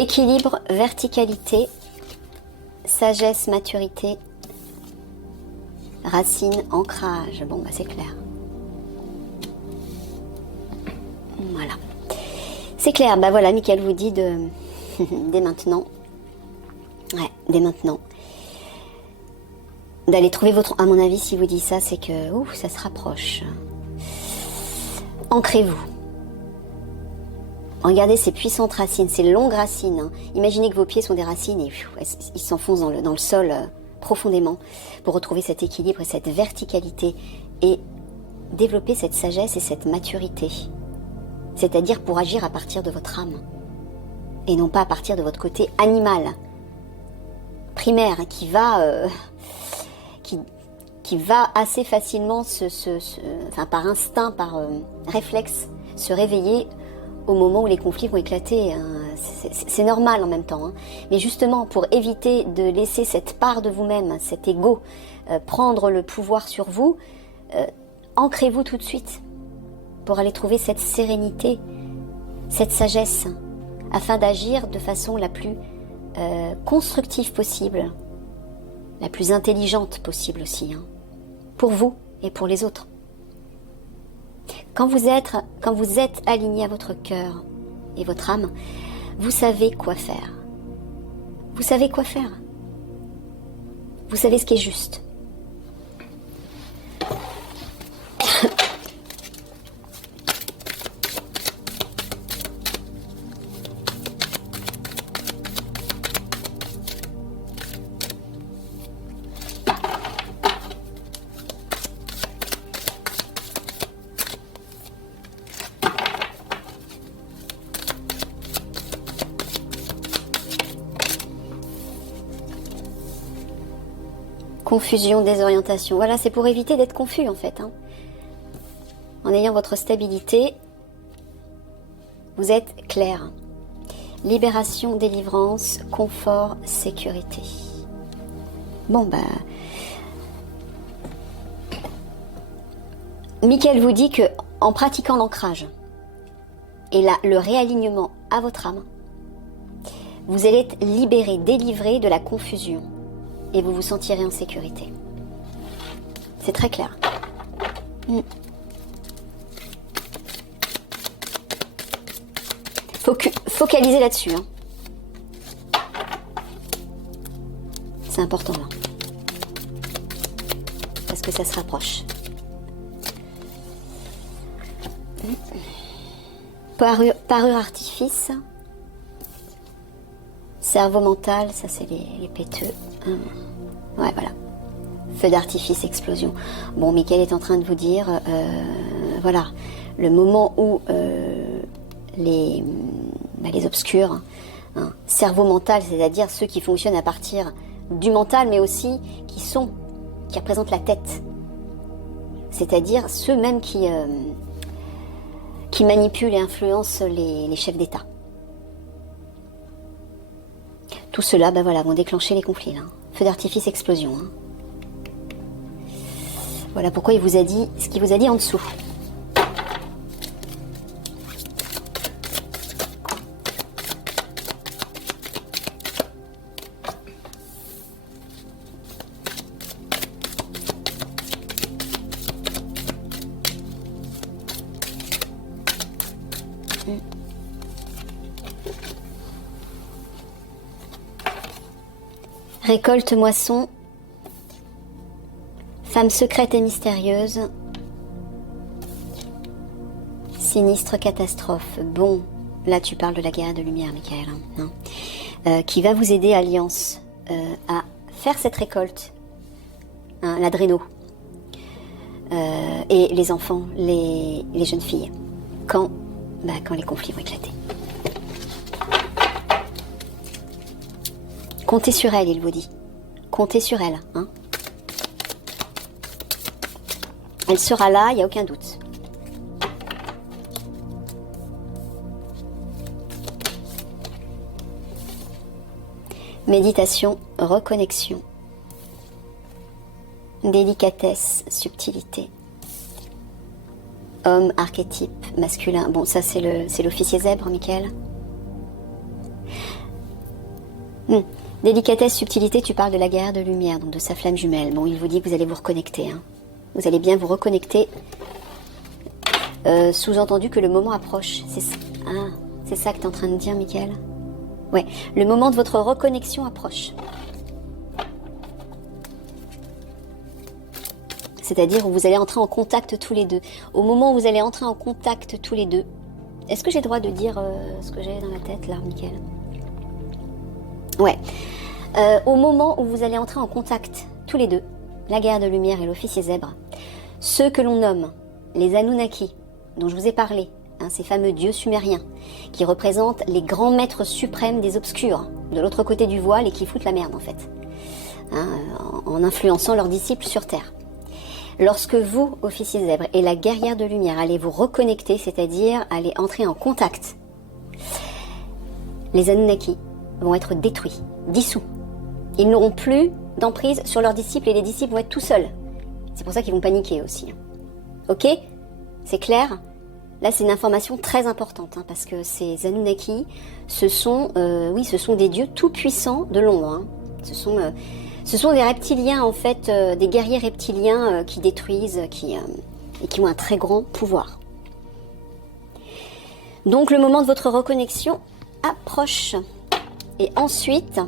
Équilibre, verticalité, sagesse, maturité, racine, ancrage. Bon, bah c'est clair. Voilà. C'est clair, bah voilà, Michael vous dit de dès maintenant. Ouais, dès maintenant. D'aller trouver votre... À mon avis, si vous dit ça, c'est que ouf, ça se rapproche. Ancrez-vous. Regardez ces puissantes racines, ces longues racines. Hein. Imaginez que vos pieds sont des racines et ils s'enfoncent dans le sol profondément pour retrouver cet équilibre et cette verticalité et développer cette sagesse et cette maturité. C'est-à-dire pour agir à partir de votre âme et non pas à partir de votre côté animal, primaire, qui va assez facilement, enfin, par instinct, par réflexe, se réveiller au moment où les conflits vont éclater. Hein. C'est normal en même temps. Hein. Mais justement, pour éviter de laisser cette part de vous-même, cet ego, prendre le pouvoir sur vous, ancrez-vous tout de suite pour aller trouver cette sérénité, cette sagesse, afin d'agir de façon la plus constructive possible, la plus intelligente possible aussi, hein, pour vous et pour les autres. Quand vous êtes aligné à votre cœur et votre âme, vous savez quoi faire. Vous savez quoi faire. Vous savez ce qui est juste. Confusion, désorientation. Voilà, c'est pour éviter d'être confus en fait. Hein. En ayant votre stabilité, vous êtes clair. Libération, délivrance, confort, sécurité. Bon, bah... Michael vous dit que en pratiquant l'ancrage et le réalignement à votre âme, vous allez être libéré, délivré de la confusion. Et vous vous sentirez en sécurité. C'est très clair. Focalisez là-dessus. Hein. C'est important là. Parce que ça se rapproche. Parure artifice. Cerveau mental, ça c'est les péteux. Ouais, voilà. Feu d'artifice, explosion. Bon, Michael est en train de vous dire, voilà, le moment où les obscurs, hein, cerveau mental, c'est-à-dire ceux qui fonctionnent à partir du mental, mais aussi qui représentent la tête. C'est-à-dire ceux même qui manipulent et influencent les chefs d'État. Tout cela, ben voilà, vont déclencher les conflits. Là. Feu d'artifice, explosion. Hein. Voilà pourquoi il vous a dit ce qu'il vous a dit en dessous. Récolte, moisson, femme secrète et mystérieuse, sinistre, catastrophe. Bon, là tu parles de la guerre de lumière, Michael, hein, qui va vous aider, Alliance, à faire cette récolte, hein, l'adréno, et les enfants, les jeunes filles, quand les conflits vont éclater. Comptez sur elle, il vous dit. Comptez sur elle. Hein. Elle sera là, il n'y a aucun doute. Méditation, reconnexion. Délicatesse, subtilité. Homme, archétype, masculin. Bon, ça c'est l'officier zèbre, Michael. Hmm. Délicatesse, subtilité, tu parles de la guerrière de lumière, donc de sa flamme jumelle. Bon, il vous dit que vous allez vous reconnecter. Hein. Vous allez bien vous reconnecter. Sous-entendu que le moment approche. C'est ça que tu es en train de dire, Michael? Ouais, le moment de votre reconnexion approche. C'est-à-dire où vous allez entrer en contact tous les deux. Au moment où vous allez entrer en contact tous les deux, est-ce que j'ai le droit de dire ce que j'ai dans la tête là, Michael? Ouais. Au moment où vous allez entrer en contact tous les deux, la guerre de lumière et l'officier zèbre, ceux que l'on nomme les Anunnaki, dont je vous ai parlé, hein, ces fameux dieux sumériens, qui représentent les grands maîtres suprêmes des obscurs, de l'autre côté du voile et qui foutent la merde en fait, hein, en influençant leurs disciples sur Terre. Lorsque vous, officier zèbre, et la guerrière de lumière allez vous reconnecter, c'est-à-dire allez entrer en contact, les Anunnaki vont être détruits, dissous. Ils n'auront plus d'emprise sur leurs disciples et les disciples vont être tout seuls. C'est pour ça qu'ils vont paniquer aussi. Ok? C'est clair? Là, c'est une information très importante, hein, parce que ces Anunnaki, ce sont des dieux tout-puissants de l'ombre. Hein. Ce sont des reptiliens, en fait, des guerriers reptiliens qui détruisent et qui ont un très grand pouvoir. Donc, le moment de votre reconnexion approche. Et ensuite,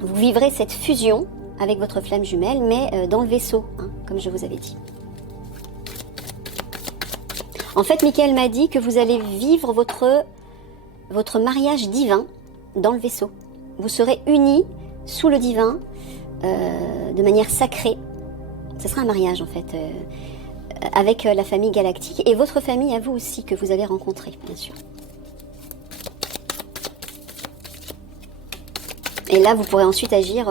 vous vivrez cette fusion avec votre flamme jumelle, mais dans le vaisseau, hein, comme je vous avais dit. En fait, Michael m'a dit que vous allez vivre votre mariage divin dans le vaisseau. Vous serez unis sous le divin, de manière sacrée. Ce sera un mariage, en fait, avec la famille galactique et votre famille à vous aussi, que vous allez rencontrer, bien sûr. Et là, vous pourrez ensuite agir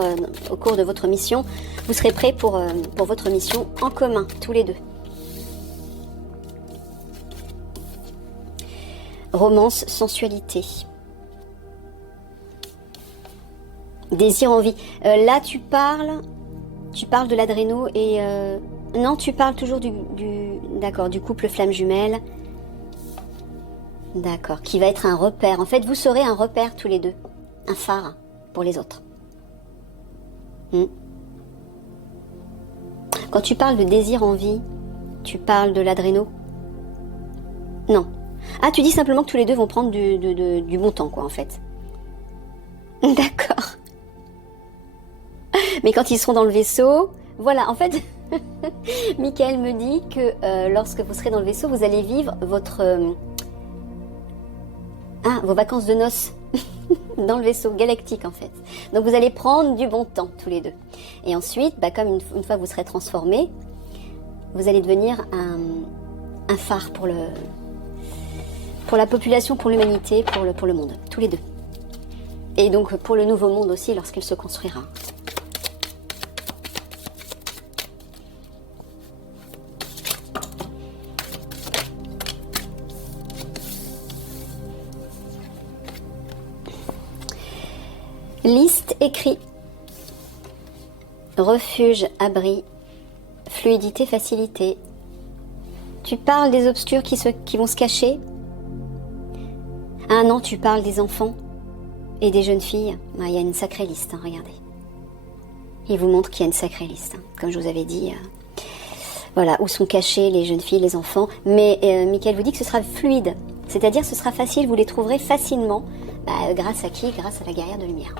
au cours de votre mission. Vous serez prêts pour votre mission en commun, tous les deux. Romance, sensualité. Désir, envie. Là, tu parles de l'adréno et... non, tu parles toujours du couple flamme jumelle. D'accord, qui va être un repère. En fait, vous serez un repère tous les deux. Un phare pour les autres. Quand tu parles de désir, envie, tu parles de l'adréno? Non. Ah, tu dis simplement que tous les deux vont prendre du bon temps, quoi, en fait. D'accord. Mais quand ils seront dans le vaisseau, voilà, en fait, Michael me dit que lorsque vous serez dans le vaisseau, vous allez vivre vos vacances de noces dans le vaisseau galactique, en fait. Donc vous allez prendre du bon temps, tous les deux. Et ensuite, comme une fois que vous serez transformés, vous allez devenir un phare pour la population, pour l'humanité, pour le monde, tous les deux. Et donc pour le nouveau monde aussi, lorsqu'il se construira. Liste écrit. Refuge, abri, fluidité, facilité. Tu parles des obscurs qui vont se cacher. Ah non, tu parles des enfants et des jeunes filles. Il y a une sacrée liste, hein, regardez. Il vous montre qu'il y a une sacrée liste, hein, comme je vous avais dit. Voilà, où sont cachés les jeunes filles, les enfants. Mais Michael vous dit que ce sera fluide. C'est-à-dire ce sera facile, vous les trouverez facilement. Grâce à qui? Grâce à la guerrière de lumière.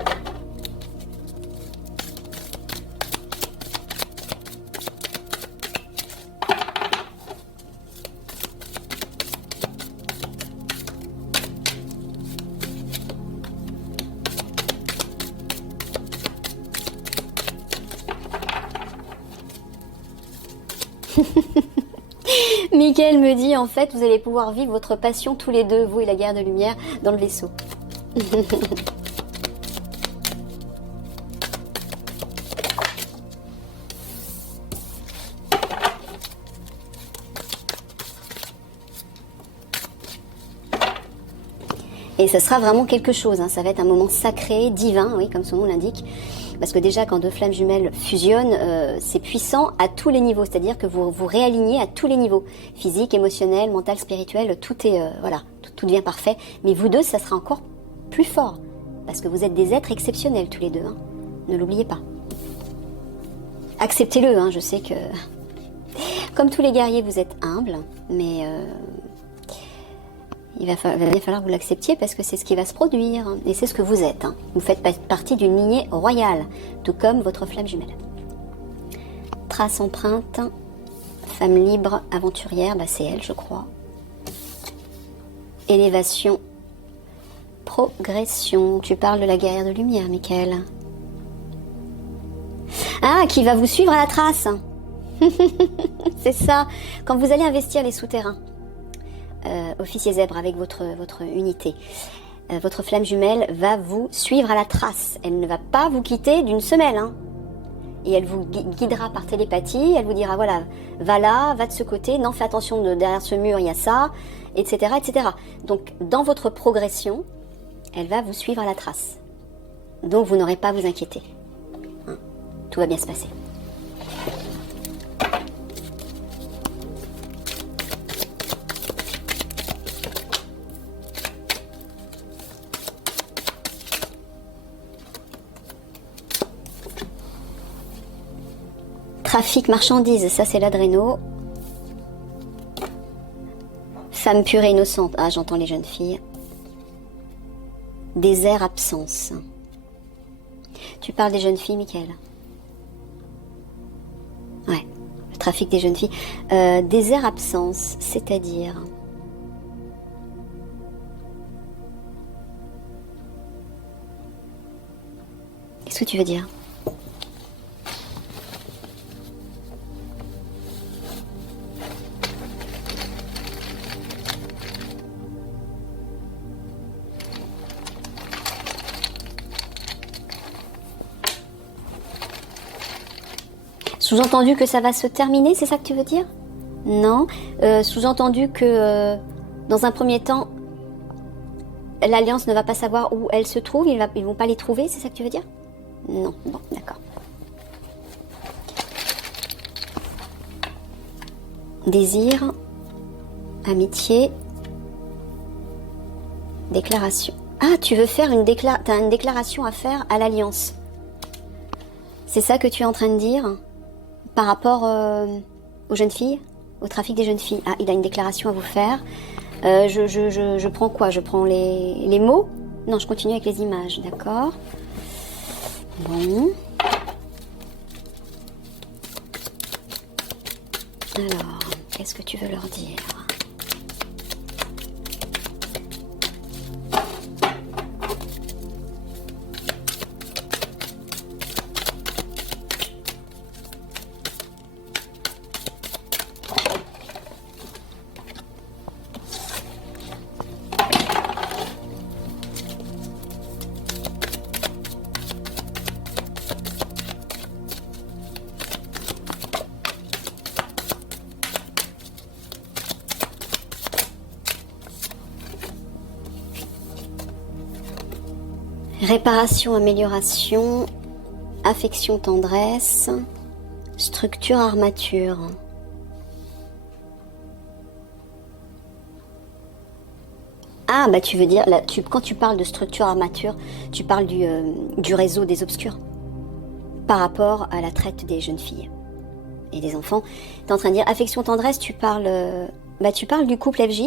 Michael me dit, en fait, vous allez pouvoir vivre votre passion tous les deux, vous et la guerre de lumière, dans le vaisseau. Et ça sera vraiment quelque chose, hein. Ça va être un moment sacré, divin, oui, comme son nom l'indique. Parce que déjà, quand deux flammes jumelles fusionnent, c'est puissant à tous les niveaux. C'est-à-dire que vous vous réalignez à tous les niveaux. Physique, émotionnel, mental, spirituel, tout est, tout devient parfait. Mais vous deux, ça sera encore plus fort. parce que vous êtes des êtres exceptionnels tous les deux, hein. Ne l'oubliez pas. Acceptez-le, hein, je sais que... Comme tous les guerriers, vous êtes humbles, mais il va bien falloir que vous l'acceptiez parce que c'est ce qui va se produire, hein, et c'est ce que vous êtes, hein. Vous faites partie d'une lignée royale, tout comme votre flamme jumelle. Trace empreinte, femme libre, aventurière, bah c'est elle, je crois. Élévation, progression. Tu parles de la guerrière de lumière, Michael. Ah, qui va vous suivre à la trace. C'est ça. Quand vous allez investir les souterrains, officier zèbre avec votre unité, votre flamme jumelle va vous suivre à la trace. Elle ne va pas vous quitter d'une semelle, hein. Et elle vous guidera par télépathie. Elle vous dira, voilà, va là, va de ce côté. Non, fais attention, derrière ce mur, il y a ça, etc., etc. Donc, dans votre progression, elle va vous suivre à la trace. Donc, vous n'aurez pas à vous inquiéter. Hein, tout va bien se passer. Trafic marchandises, ça c'est l'adréno. Femme pure et innocente, ah j'entends les jeunes filles. Désert, absence. Tu parles des jeunes filles, Michael? Ouais, le trafic des jeunes filles. Désert, absence, c'est-à-dire... Qu'est-ce que tu veux dire? Sous-entendu que ça va se terminer, c'est ça que tu veux dire? Non. Sous-entendu que dans un premier temps, l'Alliance ne va pas savoir où elle se trouve, ils vont pas les trouver, c'est ça que tu veux dire? Non, bon, d'accord. Désir, amitié, déclaration. Ah, tu veux faire t'as une déclaration à faire à l'Alliance. C'est ça que tu es en train de dire? Par rapport aux jeunes filles, au trafic des jeunes filles. Ah, il a une déclaration à vous faire. Je prends quoi? Je prends les mots? Non, je continue avec les images, d'accord. Bon. Alors, qu'est-ce que tu veux leur dire? Réparation, amélioration, affection, tendresse, structure, armature. Ah, bah tu veux dire, là, quand tu parles de structure, armature, tu parles du réseau des obscurs par rapport à la traite des jeunes filles et des enfants. Tu es en train de dire affection, tendresse, tu parles du couple FJ,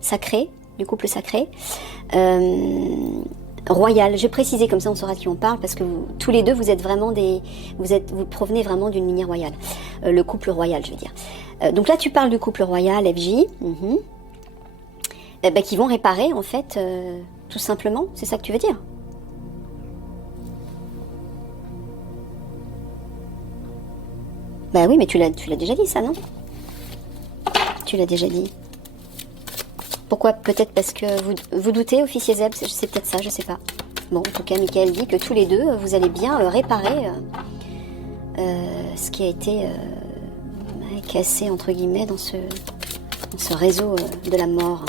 sacré, du couple sacré. Royal, je vais préciser comme ça on saura de qui on parle parce que tous les deux vous êtes vraiment vous provenez vraiment d'une lignée royale. Le couple royal, je veux dire. Donc là tu parles du couple royal FJ, qui vont réparer en fait tout simplement, c'est ça que tu veux dire? Bah oui, mais tu l'as déjà dit ça, non? Tu l'as déjà dit. Pourquoi? Peut-être parce que vous doutez, officier Zeb, c'est peut-être ça, je sais pas. Bon, en tout cas, Michael dit que tous les deux, vous allez bien réparer ce qui a été cassé, entre guillemets, dans ce réseau de la mort.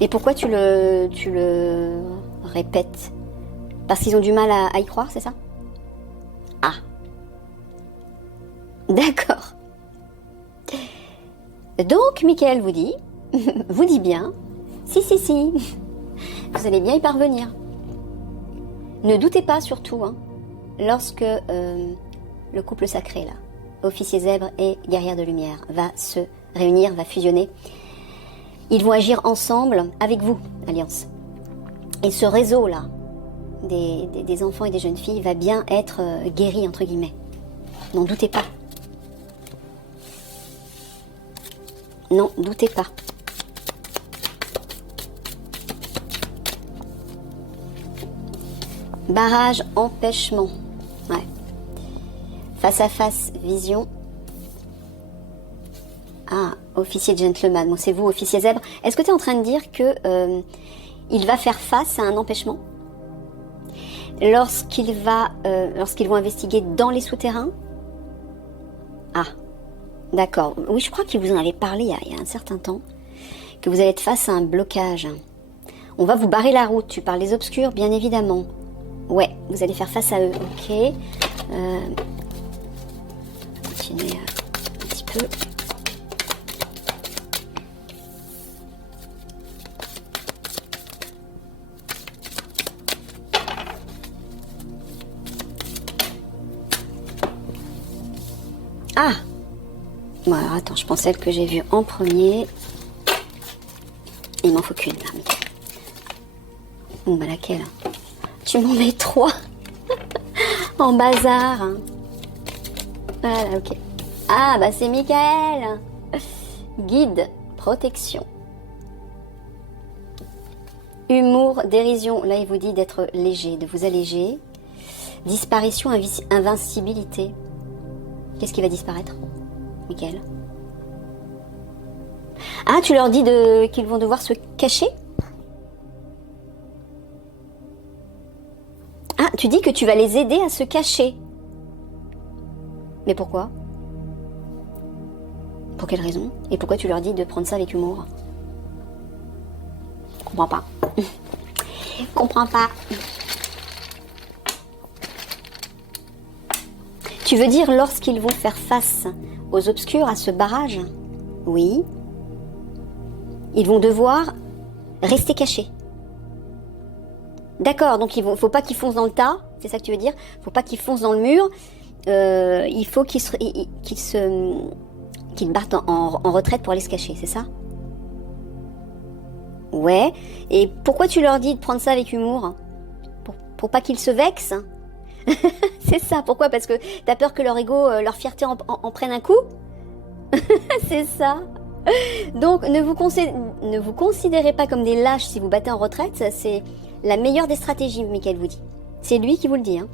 Et pourquoi tu le répètes? Parce qu'ils ont du mal à y croire, c'est ça? Ah. D'accord. Donc, Michael vous dit, vous dit bien, si, vous allez bien y parvenir. Ne doutez pas surtout, hein, lorsque le couple sacré, là, officier zèbre et guerrière de lumière, va se réunir, va fusionner. Ils vont agir ensemble avec vous, Alliance. Et ce réseau-là, des enfants et des jeunes filles, va bien être guéri, entre guillemets. N'en doutez pas. N'en doutez pas. Barrage, empêchement. Ouais. Face à face, vision. Ah, officier gentleman. Bon, c'est vous, officier zèbre. Est-ce que tu es en train de dire que il va faire face à un empêchement lorsqu'ils vont investiguer dans les souterrains? Ah, d'accord. Oui, je crois qu'il vous en avait parlé il y a un certain temps, que vous allez être face à un blocage. On va vous barrer la route. Tu parles des obscurs, bien évidemment. Ouais, vous allez faire face à eux. Ok. Continuer un petit peu. Ah! Bon, alors attends, je pense celle que j'ai vue en premier. Il m'en faut qu'une, là. Bon, bah laquelle? Tu m'en mets 3 en bazar. Voilà, ok. Ah, bah c'est Michael. Guide, protection. Humour, dérision. Là, il vous dit d'être léger, de vous alléger. Disparition, invincibilité. Qu'est-ce qui va disparaître, Michael? Ah, tu leur dis qu'ils vont devoir se cacher? Ah, tu dis que tu vas les aider à se cacher. Mais pourquoi? Pour quelle raison? Et pourquoi tu leur dis de prendre ça avec humour? Comprends pas. Comprends pas. Tu veux dire lorsqu'ils vont faire face aux obscurs, à ce barrage? Oui. Ils vont devoir rester cachés. D'accord, donc il ne faut pas qu'ils foncent dans le tas, c'est ça que tu veux dire? Il ne faut pas qu'ils foncent dans le mur, il faut qu'ils partent en retraite pour aller se cacher, c'est ça? Ouais, et pourquoi tu leur dis de prendre ça avec humour? Pour pas qu'ils se vexent? C'est ça, pourquoi? Parce que t'as peur que leur ego, leur fierté en prenne un coup? C'est ça. Donc ne vous considérez pas comme des lâches si vous battez en retraite, c'est la meilleure des stratégies, Michael vous dit. C'est lui qui vous le dit, hein.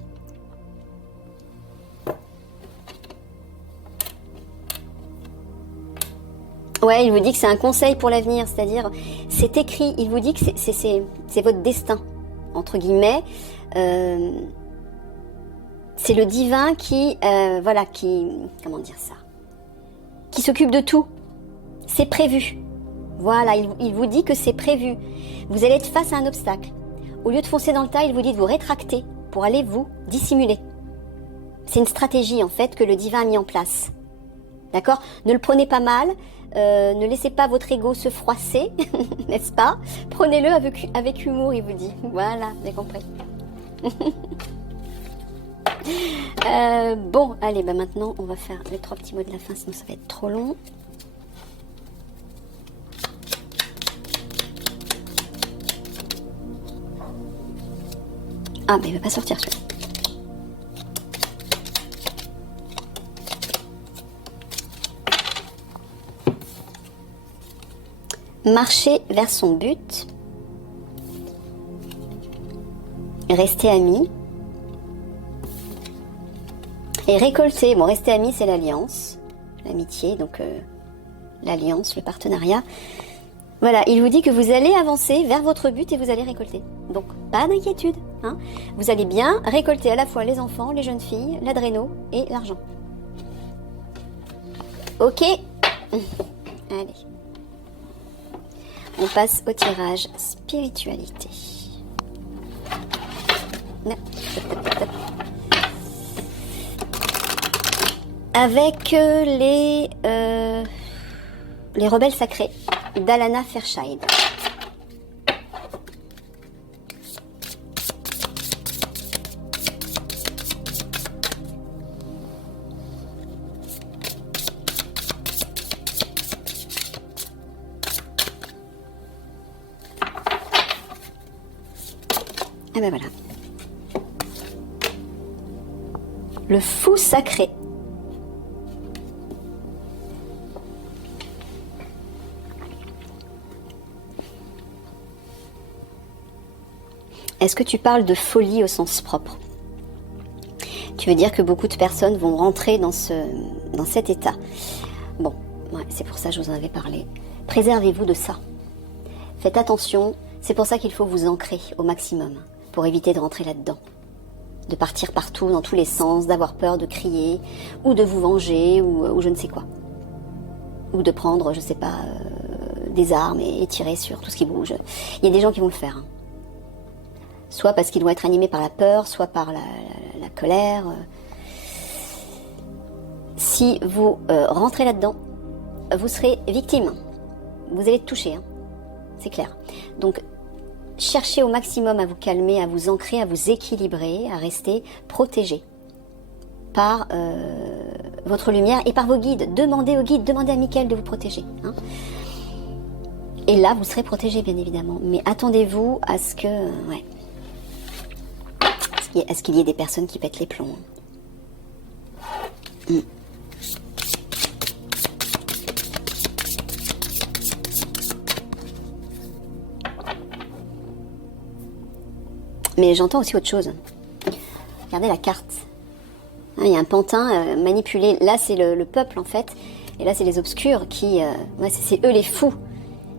Ouais, il vous dit que c'est un conseil pour l'avenir, c'est-à-dire, c'est écrit, il vous dit que c'est votre destin, entre guillemets. C'est le divin qui comment dire ça? Qui s'occupe de tout. C'est prévu. Voilà, il vous dit que c'est prévu. Vous allez être face à un obstacle. Au lieu de foncer dans le tas, il vous dit de vous rétracter pour aller vous dissimuler. C'est une stratégie, en fait, que le divin a mis en place. D'accord? Ne le prenez pas mal. Ne laissez pas votre ego se froisser, n'est-ce pas? Prenez-le avec humour, il vous dit. Voilà, j'ai compris. Bon, allez, bah maintenant, on va faire les 3 petits mots de la fin, sinon ça va être trop long. Ah, mais il ne va pas sortir celui-là. Marcher vers son but. Rester amis. Et récolter. Bon, rester amis, c'est l'alliance. L'amitié, donc l'alliance, le partenariat. Voilà, il vous dit que vous allez avancer vers votre but et vous allez récolter. Donc, pas d'inquiétude. Hein. Vous allez bien récolter à la fois les enfants, les jeunes filles, l'adréno et l'argent. Ok. Allez. On passe au tirage spiritualité. Avec Les rebelles sacrés d'Alana Fairchild. Et ben voilà. Le fou sacré. Est-ce que tu parles de folie au sens propre? Tu veux dire que beaucoup de personnes vont rentrer dans cet état. Bon, ouais, c'est pour ça que je vous en avais parlé. Préservez-vous de ça. Faites attention, c'est pour ça qu'il faut vous ancrer au maximum, pour éviter de rentrer là-dedans. De partir partout, dans tous les sens, d'avoir peur de crier, ou de vous venger, ou je ne sais quoi. Ou de prendre, je ne sais pas, des armes et tirer sur tout ce qui bouge. Il y a des gens qui vont le faire. Hein. Soit parce qu'ils vont être animés par la peur, soit par la colère. Si vous rentrez là-dedans, vous serez victime. Vous allez être touché, hein. C'est clair. Donc, cherchez au maximum à vous calmer, à vous ancrer, à vous équilibrer, à rester protégé par votre lumière et par vos guides. Demandez aux guides, demandez à Mickaël de vous protéger. Hein. Et là, vous serez protégé, bien évidemment. Mais attendez-vous à ce que... ouais. Est-ce qu'il y ait des personnes qui pètent les plombs? Mais j'entends aussi autre chose. Regardez la carte. Hein, il y a un pantin manipulé. Là, c'est le peuple, en fait. Et là, c'est les obscurs qui... ouais, c'est eux les fous.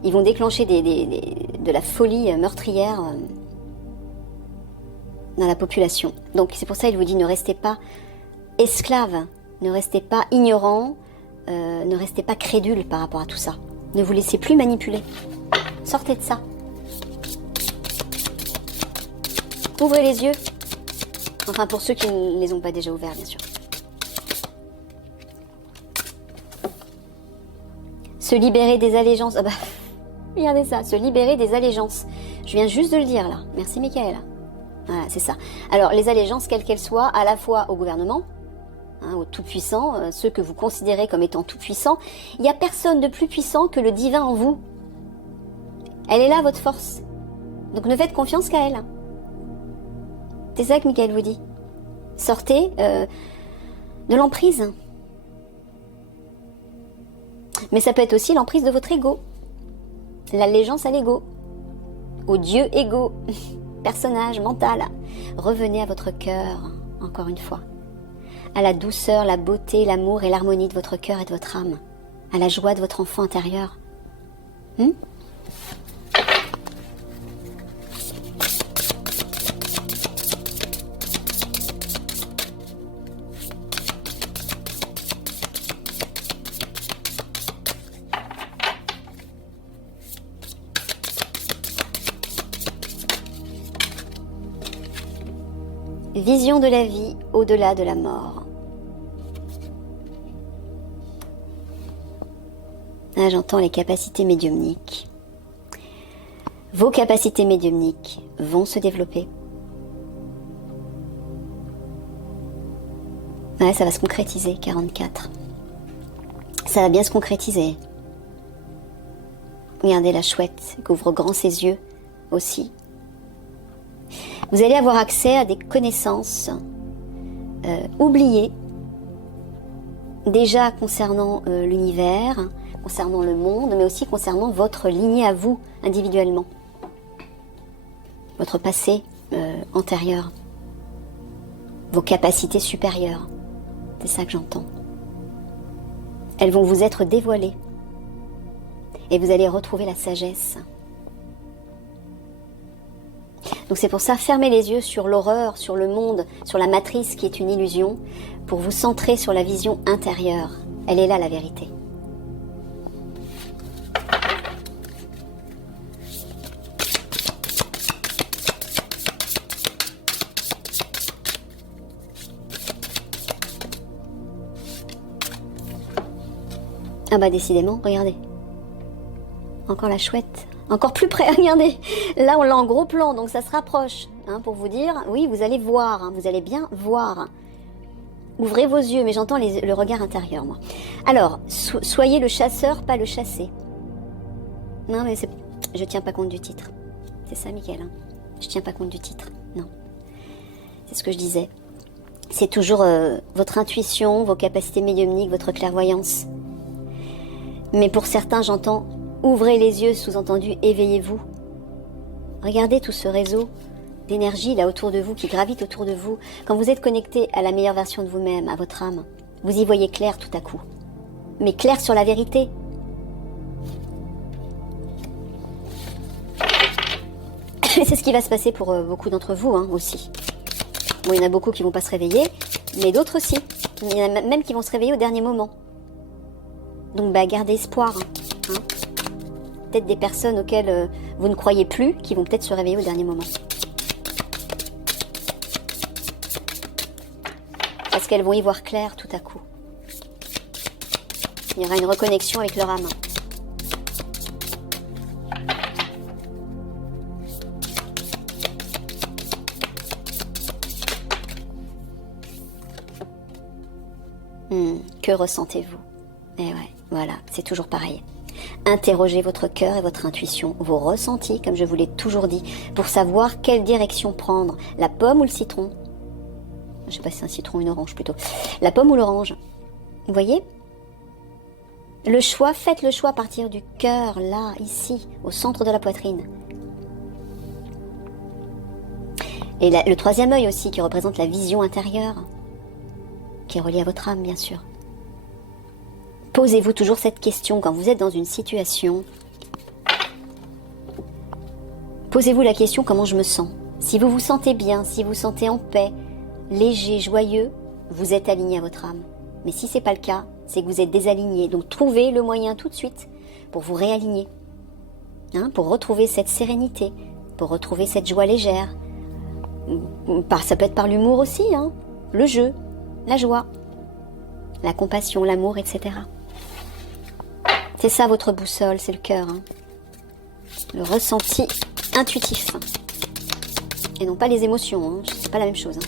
Ils vont déclencher de la folie meurtrière... dans la population. Donc c'est pour ça qu'il vous dit ne restez pas esclaves, ne restez pas ignorants, ne restez pas crédules par rapport à tout ça. Ne vous laissez plus manipuler. Sortez de ça. Ouvrez les yeux. Enfin pour ceux qui ne les ont pas déjà ouverts bien sûr. Se libérer des allégeances. Ah bah, regardez ça, se libérer des allégeances. Je viens juste de le dire là. Merci Mickaël. Voilà, c'est ça. Alors, les allégeances, quelles qu'elles soient, à la fois au gouvernement, hein, au tout-puissant, ceux que vous considérez comme étant tout-puissants, il n'y a personne de plus puissant que le divin en vous. Elle est là, votre force. Donc, ne faites confiance qu'à elle. C'est ça que Mickaël vous dit. Sortez de l'emprise. Mais ça peut être aussi l'emprise de votre ego. L'allégeance à l'ego. Au dieu ego. Personnage mental, revenez à votre cœur, encore une fois, à la douceur, la beauté, l'amour et l'harmonie de votre cœur et de votre âme, à la joie de votre enfant intérieur. Vision de la vie au-delà de la mort. Ah, j'entends les capacités médiumniques. Vos capacités médiumniques vont se développer. Ouais, ça va se concrétiser, 44. Ça va bien se concrétiser. Regardez la chouette qui ouvre grand ses yeux aussi. Vous allez avoir accès à des connaissances oubliées, déjà concernant l'univers, concernant le monde, mais aussi concernant votre lignée à vous, individuellement. Votre passé antérieur, vos capacités supérieures. C'est ça que j'entends. Elles vont vous être dévoilées. Et vous allez retrouver la sagesse. Donc c'est pour ça, fermez les yeux sur l'horreur, sur le monde, sur la matrice qui est une illusion, pour vous centrer sur la vision intérieure. Elle est là la vérité. Ah bah décidément, regardez. encore la chouette. Encore plus près, regardez. Là, on l'a en gros plan, donc ça se rapproche. Hein, pour vous dire, oui, vous allez voir, hein, vous allez bien voir. Ouvrez vos yeux, mais j'entends le regard intérieur, moi. Alors, soyez le chasseur, pas le chassé. Non, mais je tiens pas compte du titre. C'est ça, Mickaël, hein. Je tiens pas compte du titre, non. C'est ce que je disais. C'est toujours votre intuition, vos capacités médiumniques, votre clairvoyance. Mais pour certains, j'entends ouvrez les yeux, sous-entendu éveillez-vous. Regardez tout ce réseau d'énergie là autour de vous, qui gravite autour de vous. Quand vous êtes connecté à la meilleure version de vous-même, à votre âme, vous y voyez clair tout à coup. Mais clair sur la vérité. Et c'est ce qui va se passer pour beaucoup d'entre vous hein, aussi. Bon, il y en a beaucoup qui vont pas se réveiller, mais d'autres aussi. Il y en a même qui vont se réveiller au dernier moment. Donc gardez espoir. Hein. Peut-être des personnes auxquelles vous ne croyez plus, qui vont peut-être se réveiller au dernier moment. Parce qu'elles vont y voir clair tout à coup. Il y aura une reconnexion avec leur âme. Que ressentez-vous? Eh ouais, voilà, c'est toujours pareil. Interrogez votre cœur et votre intuition, vos ressentis, comme je vous l'ai toujours dit, pour savoir quelle direction prendre, la pomme ou le citron. Je ne sais pas si c'est un citron ou une orange plutôt. La pomme ou l'orange. Vous voyez? Le choix, faites le choix à partir du cœur, là, ici, au centre de la poitrine. Et le troisième œil aussi, qui représente la vision intérieure, qui est reliée à votre âme, bien sûr. Posez-vous toujours cette question quand vous êtes dans une situation. Posez-vous la question comment je me sens. Si vous vous sentez bien, si vous vous sentez en paix, léger, joyeux, vous êtes aligné à votre âme. Mais si ce n'est pas le cas, c'est que vous êtes désaligné. Donc trouvez le moyen tout de suite pour vous réaligner. Hein, pour retrouver cette sérénité, pour retrouver cette joie légère. Ça peut être par l'humour aussi, hein, le jeu, la joie, la compassion, l'amour, etc. C'est ça votre boussole, c'est le cœur. Hein. Le ressenti intuitif. Et non pas les émotions, hein. C'est pas la même chose.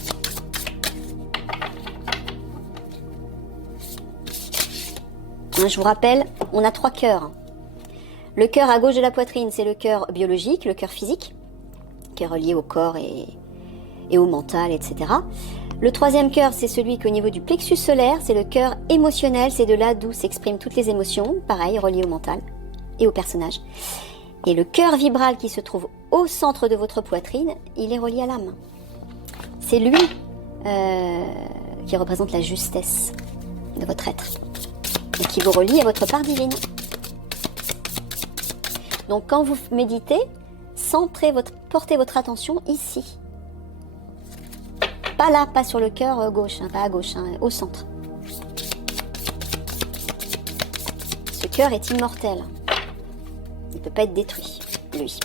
Hein, je vous rappelle, on a 3 cœurs. Le cœur à gauche de la poitrine, c'est le cœur biologique, le cœur physique, qui est relié au corps et au mental, etc. Le 3e cœur, c'est celui qui est au niveau du plexus solaire, c'est le cœur émotionnel, c'est de là d'où s'expriment toutes les émotions, pareil, relié au mental et au personnage. Et le cœur vibral qui se trouve au centre de votre poitrine, il est relié à l'âme. C'est lui qui représente la justesse de votre être et qui vous relie à votre part divine. Donc quand vous méditez, portez votre attention ici. Pas là, pas sur le cœur gauche, hein, pas à gauche, hein, au centre. Ce cœur est immortel. Il ne peut pas être détruit, lui.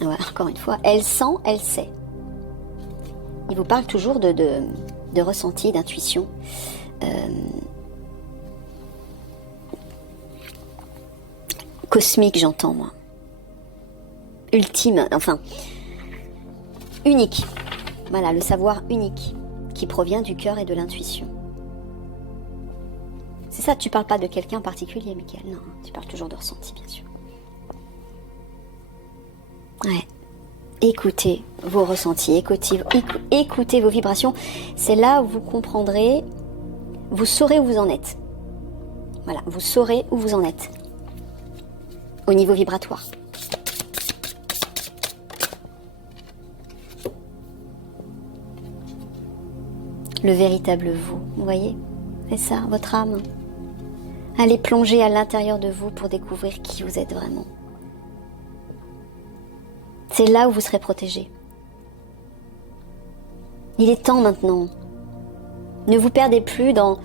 Voilà, encore une fois, elle sent, elle sait. Il vous parle toujours de ressenti, d'intuition. Cosmique, j'entends, moi. Ultime, enfin, unique. Voilà, le savoir unique, qui provient du cœur et de l'intuition. C'est ça, tu parles pas de quelqu'un en particulier, Mickaël, non, tu parles toujours de ressenti, bien sûr. Ouais. Écoutez vos ressentis, écoutez vos vibrations. C'est là où vous comprendrez, vous saurez où vous en êtes. Voilà, vous saurez où vous en êtes. Au niveau vibratoire. Le véritable vous voyez? C'est ça, votre âme. Allez plonger à l'intérieur de vous pour découvrir qui vous êtes vraiment. C'est là où vous serez protégé. Il est temps maintenant. Ne vous perdez plus dans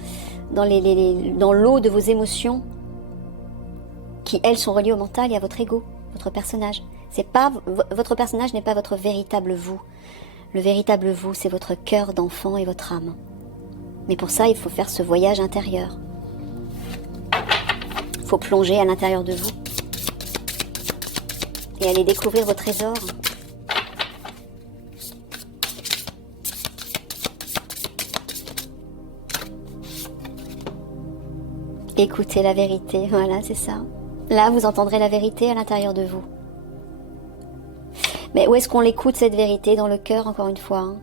l'eau de vos émotions qui, elles, sont reliées au mental et à votre ego, votre personnage. Votre personnage n'est pas votre véritable vous. Le véritable vous, c'est votre cœur d'enfant et votre âme. Mais pour ça, il faut faire ce voyage intérieur. Il faut plonger à l'intérieur de vous et aller découvrir vos trésors. Écoutez la vérité, voilà, c'est ça. Là, vous entendrez la vérité à l'intérieur de vous. Mais où est-ce qu'on l'écoute, cette vérité? Dans le cœur, encore une fois.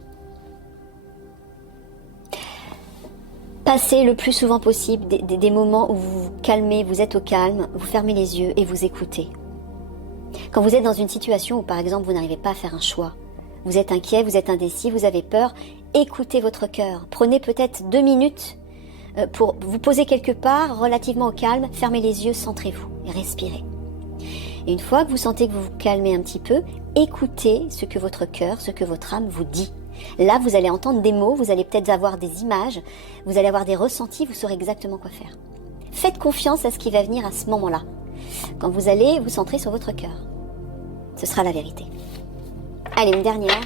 Passez le plus souvent possible des moments où vous vous calmez, vous êtes au calme, vous fermez les yeux et vous écoutez. Quand vous êtes dans une situation où, par exemple, vous n'arrivez pas à faire un choix, vous êtes inquiet, vous êtes indécis, vous avez peur, écoutez votre cœur. Prenez peut-être 2 minutes pour vous poser quelque part, relativement au calme, fermez les yeux, centrez-vous et respirez. Et une fois que vous sentez que vous vous calmez un petit peu, écoutez ce que votre cœur, ce que votre âme vous dit. Là, vous allez entendre des mots, vous allez peut-être avoir des images, vous allez avoir des ressentis, vous saurez exactement quoi faire. Faites confiance à ce qui va venir à ce moment-là, quand vous allez vous centrer sur votre cœur. Ce sera la vérité. Allez, une dernière.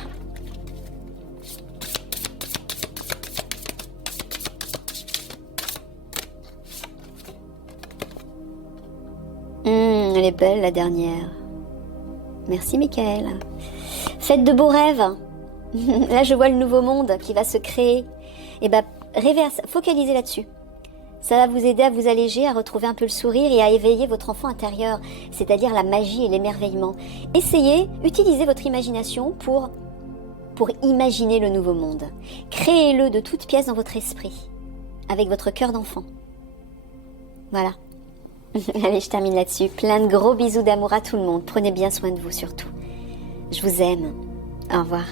Elle est belle, la dernière. Merci, Michael. Faites de beaux rêves. Là, je vois le nouveau monde qui va se créer. Et rêvez à ça, focalisez là-dessus. Ça va vous aider à vous alléger, à retrouver un peu le sourire et à éveiller votre enfant intérieur, c'est-à-dire la magie et l'émerveillement. Essayez, utilisez votre imagination pour imaginer le nouveau monde. Créez-le de toutes pièces dans votre esprit, avec votre cœur d'enfant. Voilà. Allez, je termine là-dessus. Plein de gros bisous d'amour à tout le monde. Prenez bien soin de vous surtout. Je vous aime. Au revoir.